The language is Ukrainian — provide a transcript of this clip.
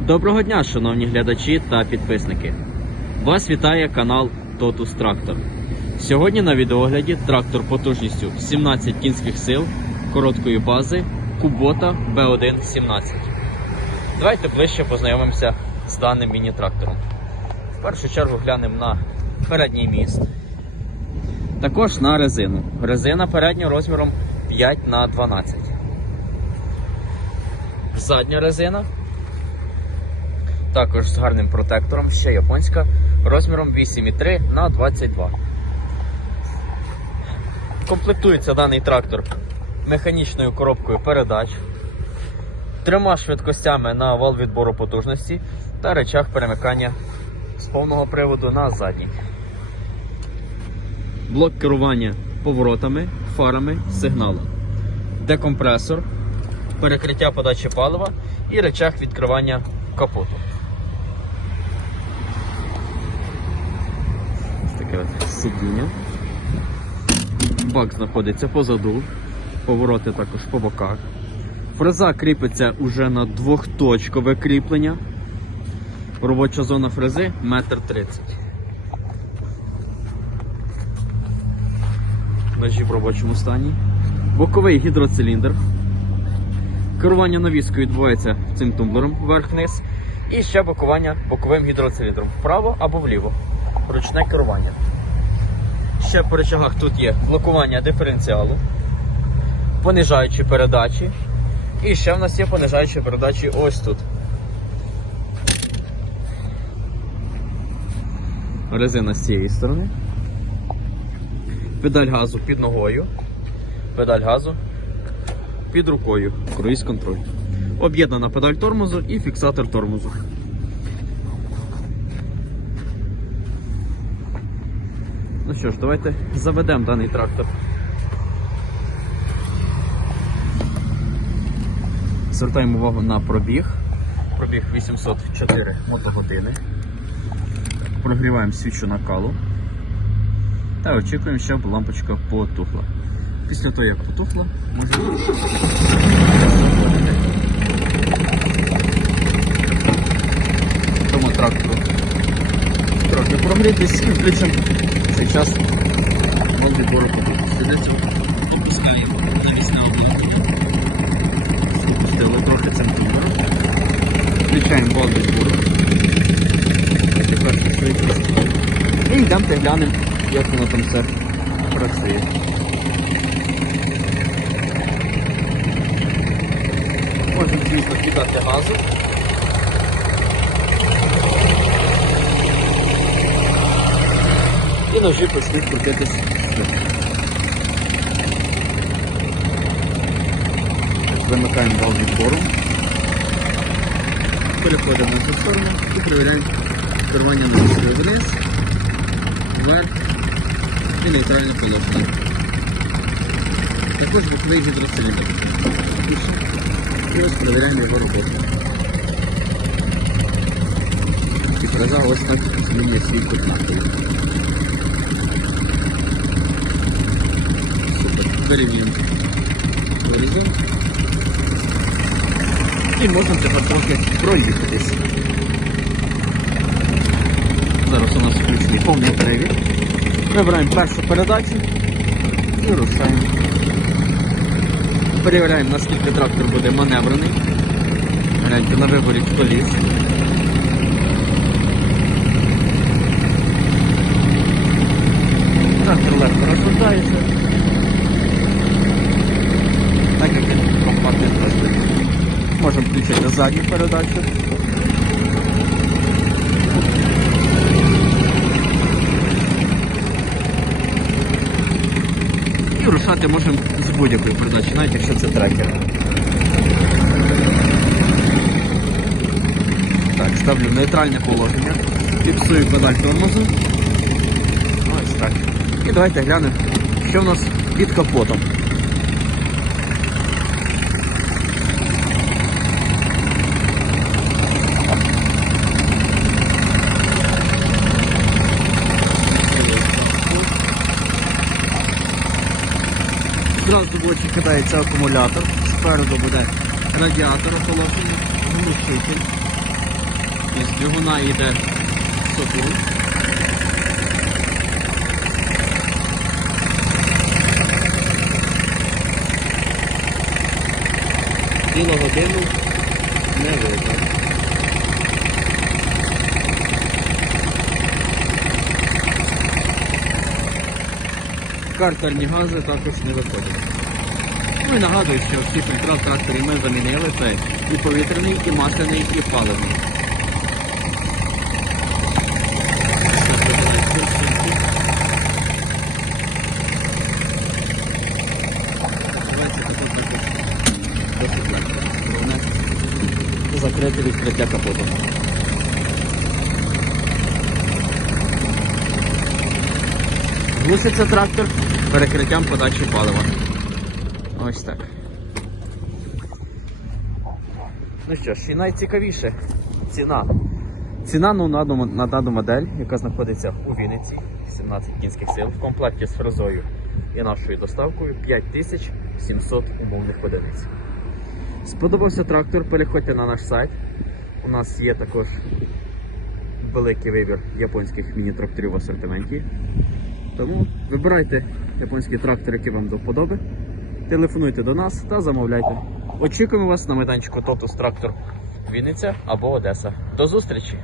Доброго дня, шановні глядачі та підписники. Вас вітає канал Totus Tractor. Сьогодні на відеогляді трактор потужністю 17 кінських сил короткої бази Kubota B1-17. Давайте ближче познайомимося з даним міні-трактором. В першу чергу глянемо на передній міст. Також на резину. Резина передня розміром 5 на 12. Задня резина також з гарним протектором, ще японська, розміром 8,3 на 22. Комплектується даний трактор механічною коробкою передач, трьома швидкостями на вал відбору потужності та речах перемикання з повного приводу на задній. Блок керування поворотами, фарами, сигналом, декомпресор, перекриття подачі палива і речах відкривання капоту. Таке от сидіння. Бак знаходиться позаду, повороти також по боках. Фреза кріпиться уже на двохточкове кріплення. Робоча зона фрези 1,30 м. Ножі в робочому стані. Боковий гідроциліндр. Керування навіскою відбувається цим тумблером вверх-вниз. І ще бокування боковим гідроциліндром вправо або вліво. Ручне керування. Ще по рычагах тут є блокування диференціалу, понижаючі передачі. І ще в нас є понижаючі передачі ось тут. Резина з цієї сторони. Педаль газу під ногою. Педаль газу під рукою. Круїз контроль. Об'єднана педаль тормозу і фіксатор тормозу. Ну що ж, давайте заведемо даний трактор. Звертаємо увагу на пробіг. Пробіг 804 мотогодини. Прогріваємо свічу накалу. Та очікуємо, щоб лампочка потухла. Після того, як потухла, можемо тому трактору трохи прогрітись і включимо цей час вал відбору потужності. Для цього опускаємо навісне обладнання. Спустили трохи цим. Включаємо вал відбору. Тепер. І йдемо глянемо, як воно там все працює. Можемо, звісно, кидати газу. І ножі почнуть крутитись. Вимикаємо вал відбору. Переходимо на цю сторону і перевіряємо керування навіскою вниз, вверх і нейтральне положення. Також боковий гідроциліндр. І ось перевіряємо його роботу. І ось так змінює свій кут. Перевіримо горизонт. І можна тепер трохи проїхатись. Зараз у нас включений повний привід. Вибираємо першу передачу і рушаємо. Перевіряємо, наскільки трактор буде маневрений. Гляньте на виборі коліс. Трактор легко розвертається. Так як він компактний тестить. Можемо включити задню передачу. І рушати можемо з будь-якої передачі, навіть якщо це трекер. Так, ставлю нейтральне положення, фіксую педаль тормозу. Ось так. І давайте глянемо, що в нас під капотом. Зразу в очі кидається акумулятор, спереду буде радіатор охолодження, глушитель. потужність двигуна йде Сатурн. Кілогодину не видно. Картерні гази також не виходять. Ну і нагадую, що всі фільтра в тракторі ми замінили. Це і повітряний, і масляний, і паливний. Закрити відкриття капоту. Глушиться трактор перекриттям подачі палива. Ось так. Ну що ж, і найцікавіше ціна. Ціна ну, на, дану- на дану модель, яка знаходиться у Вінниці, 17 кінських сил, в комплекті з фрезою і нашою доставкою 5700 умовних одиниць. Сподобався трактор, переходьте на наш сайт. У нас є також великий вибір японських міні-тракторів в асортименті. Тому вибирайте японський трактор, який вам до. Телефонуйте до нас та замовляйте. Очікуємо вас на майданчику Тотус Трактор Вінниця або Одеса. До зустрічі!